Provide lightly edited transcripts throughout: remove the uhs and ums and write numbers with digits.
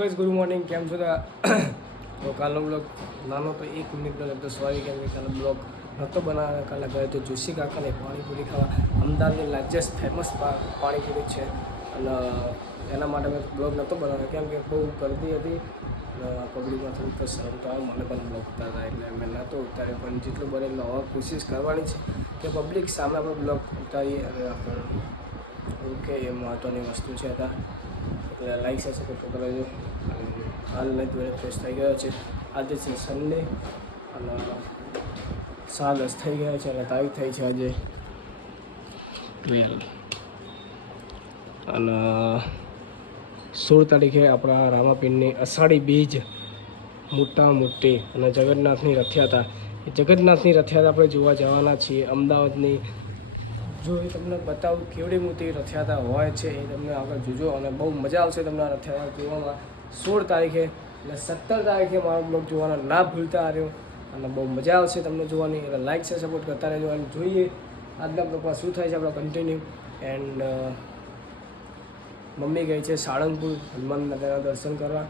Guys good morning, કેમ છો? તો કાલનો બ્લોગ નાનો તો 1 મિનિટનો લગતો સોરી, કેમ કે કાલે બ્લોગ નહોતો બનાવ્યો. કાલે ગયો તો જોશી કાકાને પાણીપુરી ખાવા. અમદાવાદની લાર્જેસ્ટ ફેમસ પાણીપુરી છે અને એના માટે મેં બ્લોગ નહોતો બનાવ્યો કેમ કે બહુ ગરદી હતી. પબ્લિકમાં થોડુંક તો શરમ તો આવે, મને પણ બ્લોગ ઉતારતા એટલે મેં નહોતો ઉતાર્યો. પણ જેટલું બને એટલું હવે કોશિશ કરવાની છે કે પબ્લિક સામે આપણે બ્લોગ ઉતારીએ અને આપણે ઓકે એ મહત્ત્વની વસ્તુ છે. એટલે લાઈક છે સપોર્ટ કરતા રહેજો. હાલ નહીં તો ફ્રેશ થઈ ગયો છે. આજે છે સન્ડે અને 10:30 થઈ ગયા છે અને તારીખ થઈ છે આજે 12 અને 16 તારીખે આપણા રામાપીરની અષાઢી બીજ મોટી અને જગન્નાથની રથયાત્રા. એ જગન્નાથની રથયાત્રા આપણે જોવા જવાના છીએ અમદાવાદની. જો એ તમને બતાવું કેવડી મોટી રથયાત્રા હોય છે એ તમને આગળ જોજો અને બહુ મજા આવશે તમને આ રથયાત્રા જોવામાં. 16 તારીખે અને 17 તારીખે મારો બ્લોગ જોવાના ના ભૂલતા આવ્યો અને બહુ મજા આવશે તમને જોવાની. એટલે લાઈક છે સપોર્ટ કરતા રહેજો અને જોઈએ આજના બ્લોગમાં શું થાય છે આપણે કન્ટિન્યુ. એન્ડ મમ્મી ગઈ છે સાળંગપુર હનુમાન દાદાના દર્શન કરવા,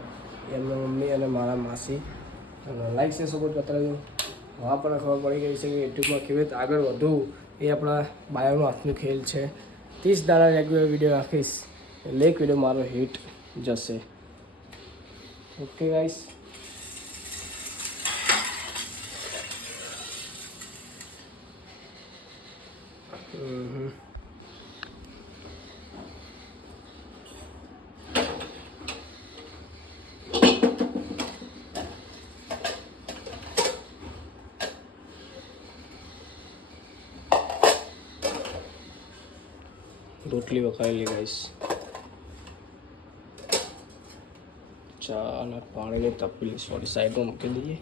એમના મમ્મી અને મારા માસી. અને લાઈક છે સપોર્ટ કરતા રહેજો. હવે પણ ખબર પડી ગઈ છે કે યુટ્યુબમાં કેવી રીતે આગળ વધવું એ આપણા બાયોનો હાથનો ખેલ છે. 30 દાડા રેગ્યુલર વિડીયો રાખીશ એટલે એક વિડીયો મારો હિટ જશે. ઓકે ગાઈસ, રોટલી વખાયેલી ગાઈસ. ચા અને પાણીની તપેલી સાઈડમાં મૂકી દઈએ.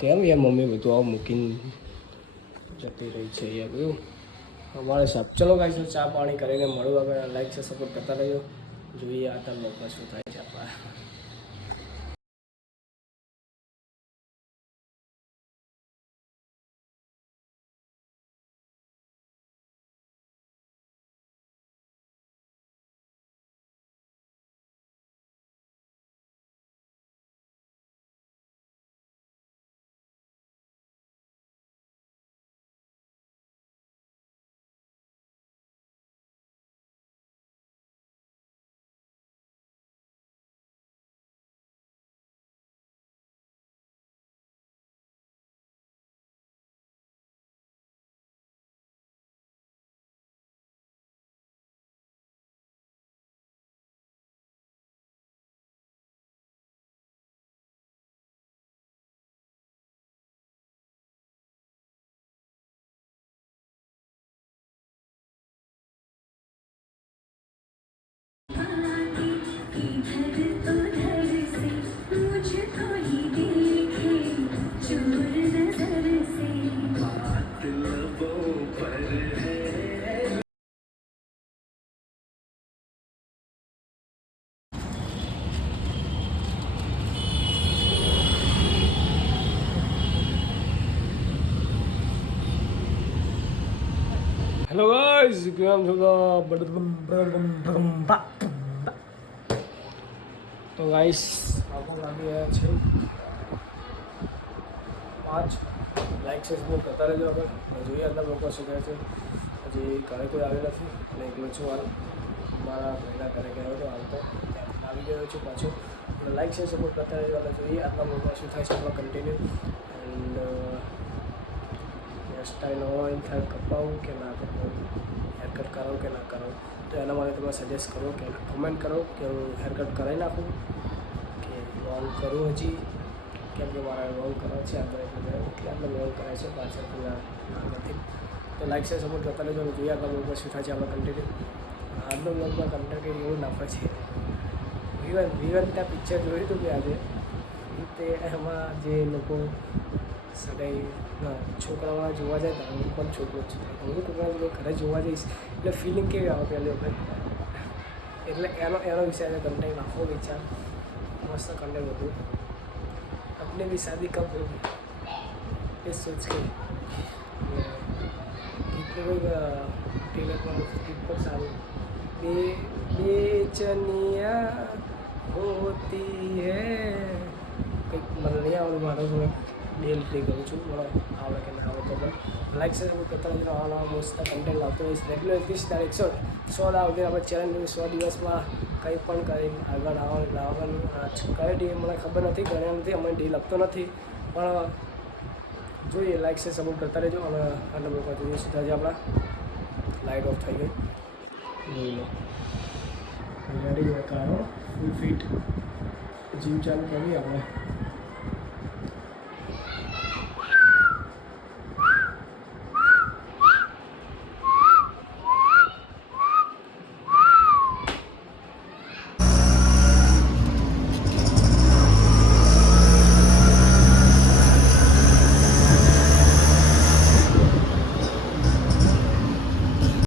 કેમ યાર મમ્મી બધું આવું મૂકીને જતી રહી છે યાર બધું અમારે સાહેબ. ચલો ગાઈસ, ચા પાણી કરીને મળું આગળ. લાઈક છે સપોર્ટ કરતા રહેજો. જોઈએ આ તાર લોકો શું થાય છે આપણા. હેલો ગાઈસ, કેમ છો? તો ગાઈસ આપણે લાગી રહ્યા છે 5. લાઈક છે સપોર્ટ કરતા રહેજો આગળ. જોઈએ આજના લોકો શું કહે છે. હજી ઘરે કોઈ આવ્યું નથી અને એકલો છું હાલ. મારા ભાઈના ઘરે ગયો હતો, હાલ તો ત્યાંથી આવી ગયો છું પાછું. લાઈક છે સપોર્ટ કરતા રહેજો અને જોઈએ આજના લોકો શું થાય છે આપણા કન્ટિન્યુ. એન્ડ હેરસ્ટાઈલ હોય હેર કપાવું કે ના કપાવું, હેરકટ કરો કે ના કરો, તો એના માટે તમે સજેસ્ટ કરો કે કમેન્ટ કરો કે હું હેરકટ કરાવી નાખું કે લોંગ કરું હજી. કેમ કે મારા લોંગ કરવા છે આપણે એટલે આપણે લોંગ કરાય છે પાછળથી આગળથી. તો લાઈક છે સપોર્ટ કરતા રહેજો અને જોઈએ આગળ બ્લોગમાં શું થાય છે આપણે કન્ટિન્યુ. આજનો બ્લોગમાં કન્ટેન્ટ કંઈ એવું નાખે છે. વિવનતા પિક્ચર જોયું હતું કે આજે તે એમાં જે લોકો સગાઈ છોકરાવાળા જોવા જાય તો હું પણ છોકરો છું. હું છોકરા ઘરે જોવા જઈશ એટલે ફિલિંગ કેવી આવે પહેલી વખત. એટલે એનો વિચાર છે કન્ટેન્ટ આખો વિચાર મસ્ત કન્ટેન્ટ હતું. अपने भी शादी कब होगी ये सोच के गीत में टेलर पर गीत पर सारू बेचनिया होती है કંઈક મને નહીં આવડે મારો થોડોક ડેલ પ્લે કરું છું મને આવડે કે ના આવડે તો પણ લાઈક છે કરતા રહેજો આવા મસ્ત કન્ટેન્ટ લાવતો હોઈશ રેગ્યુલર 30 તારીખ 100 લાવતી આપણે ચેલેન્જ 100 દિવસમાં કંઈ પણ કરી આગળ લાવવાનું કઈ ડે મને ખબર નથી ઘરે નથી અમે ડે લખતો નથી પણ જોઈએ લાઈક છે સપોર્ટ કરતા રહેજો અને આટલા લોકો જોઈએ સીધા જ આપણા લાઇટ ઓફ થઈ ગઈ જોઈ લો રેડી કાઢો ફૂલ ફિટ જીમ ચાલુ કરીએ આપણે